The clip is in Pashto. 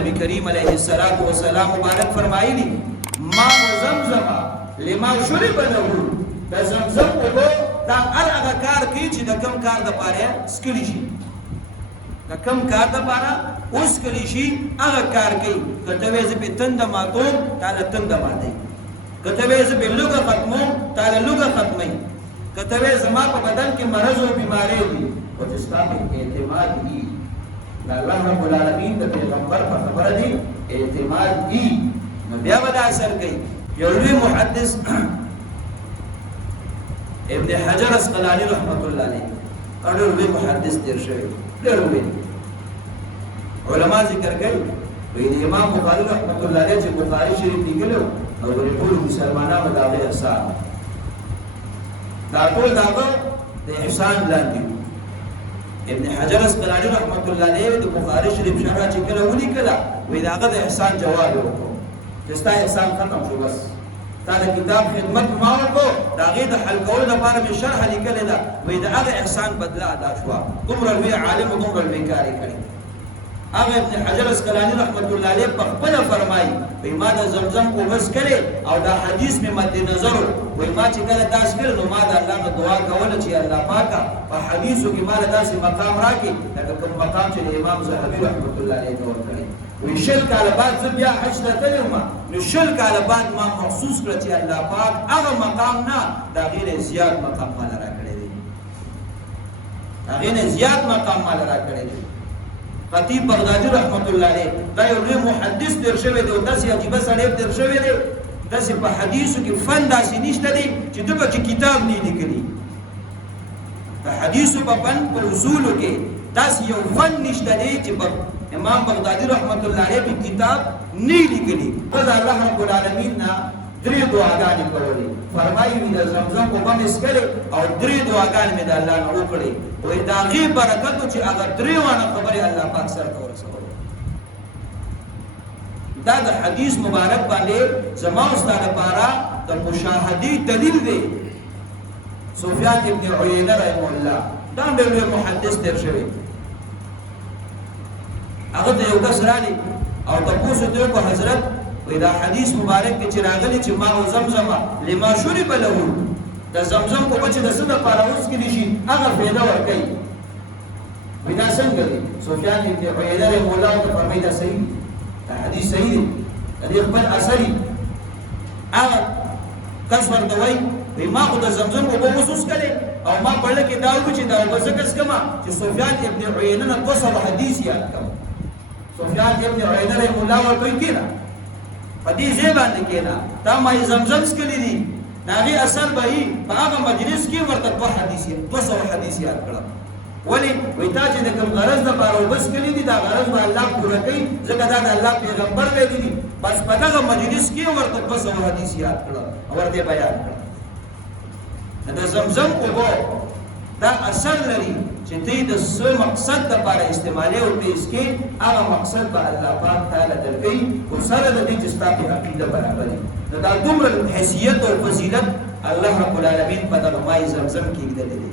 نبی کریم علیہ السلام مبارک فرمایلی ماء زمزم لما شرب له د زمزم اوبه دا هغه کار کوي چې د کم کار دپاره سکلی شي د کم کار دپاره وسکلی شي هغه کار کوي که ته وایې زه پې تنده ماتوم تاله تنده ماتوي که ته وایې زه پې لوږه ختموم تاله لوږه ختموي که ته وایې زما په بدن کې مرض او بیماری دي خو چې ستا پې اعتماد وي د الله رب العالمین د پیغمبر په خبره دی اعتماد وي نو بیا به دا اثر کوي یو لوی محدث ابن حجر اسقلانی رحمت الله علیه ډېر لوی محدث تیر شوی ډېر لوی علما ذکر کوي وایي د امام بخاري رحمت الله علیه چې بخاري شریف لیکلی و نو ګورې ټولو مسلمانانو د هغې احسان دا ټول د هغه د احسان لاندې ابن حجر اسقلانی رحمت الله علیه د بخاري شریف شرح چې کله ولیکله وایي د هغه د احسان جواب یې وکړو چې ستا احسان ختم شو بس تا د کتاب خدمت ما وکړو د هغې د حل کولو دپاره مې شرحه لیکلې ده وایي د هغه احسان بدله ادا شوه دومره لوی عالم او دومره لوی کار یې کړی هغه ابن حجر اسقلانی رحمت الله علیه په خپله فرمایي وایي ما د زمزم اوبه څکلې او دا حدیث مې مد نظر و وایي ما چې کله دا څکلې نو ما د الله نه دعا کوله چې الله پاکه په حدیثو کې ما له داسې مقام راکړي لکه کوم مقام چې د امام ذهبي رحمت الله علیه ته ورکړی وی 20 کاله بعد زه بیا حج ته تللی وم نو 20 کاله بعد ما محسوس کړه چې الله پاک هغه مقام نه د هغې نه زیات مقام ماله راکړی دی هغې نه زیات مقام ماله راکړی دی خطیب بغدادي رحمت الله علیه دا یو لوی محدث تېر شوی دی او داسې عجیبه سړی تېر شوی دی داسې په حدیثو کې فن داسې نشته دی چې ده پکې کتاب نه لیکلي په حدیثو په فن په اصولو کې داسې یو فن نشته دی چې امام بغدادي رحمت الله علیه په کتاب نه لیکلي خو د الله رب العالمین نه 3 دعاګانې کولې فرمایي مې د زمزم اوبه مې څکلې او 3 دعاګانې مې د الله نه وکړې وایي د هغې برکت و چې هغه 3 وانه خبرې الله پاک سر ته ورسولې دا د حدیث مبارک باندې زما او ستا دپاره د مشاهدې دلیل دی سفیان ابن عیینه رحمه الله دا هم ډېر لوی محدث تېر شوی هغه ته یو کس راغلی او تپوس یې ته وکړو حضرت وایي دا حدیث مبارک کې چې راغلی چې ماء زمزم لما شرب له د زمزم اوبه چې د څه دپاره وڅښلی شي هغه فایده ورکوي وایي دا څنګه دی سفیان ابن عیینه رحمه الله ورته فرمایي دا صحیح دی دا حدیث صحیح دی د دې خپل اثر یي هغه کس ورته وایي ما خو د زمزم اوبه اوس وڅښلې او ما په زړه کې دا وکړو چې دا اوبه ځکه څښمه چې سفیان ابن عیینه نه 200 حدیث یاد کړم سفیان ابن عیینه رحمه الله ورته وایي کېنه په دې ځای باندې کېنه دا ما زمزم څښلي دي د هغې اثر به یي په هغه مجلس کې ورته 200 حدیث یاد کړم ولې وایي تا چې د کوم غرض دپاره اوبه څښلي دي دا غرض به الله پوره کوي ځکه دا د الله پیغمبر ویلي دي بس په دغه مجلس کې ورته 200 حدیث یاد کړم ورته بیان کړم د زمزم اوبه دا اثر لري چې ته د څه مقصد دپاره استعمالوي او ته څښې هغه مقصد به الله پاک تعالی درکوي خو سره د دې چې ستا پې عقیده برابر وي نو دا دومره حیثیت او فضیلت الله رب العالمین په دغه ماء زمزم کې ایږدلی دی